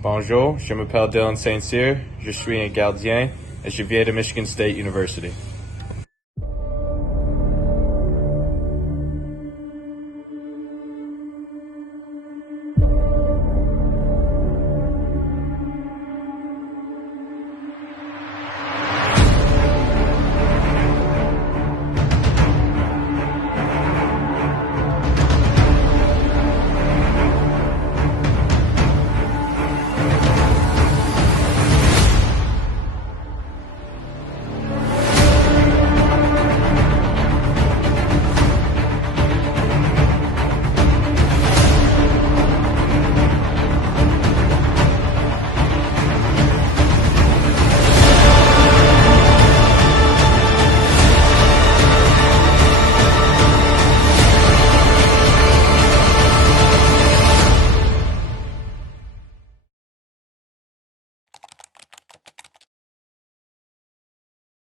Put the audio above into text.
Bonjour, je m'appelle Dylan Saint-Cyr, je suis un gardien et je viens de Michigan State University.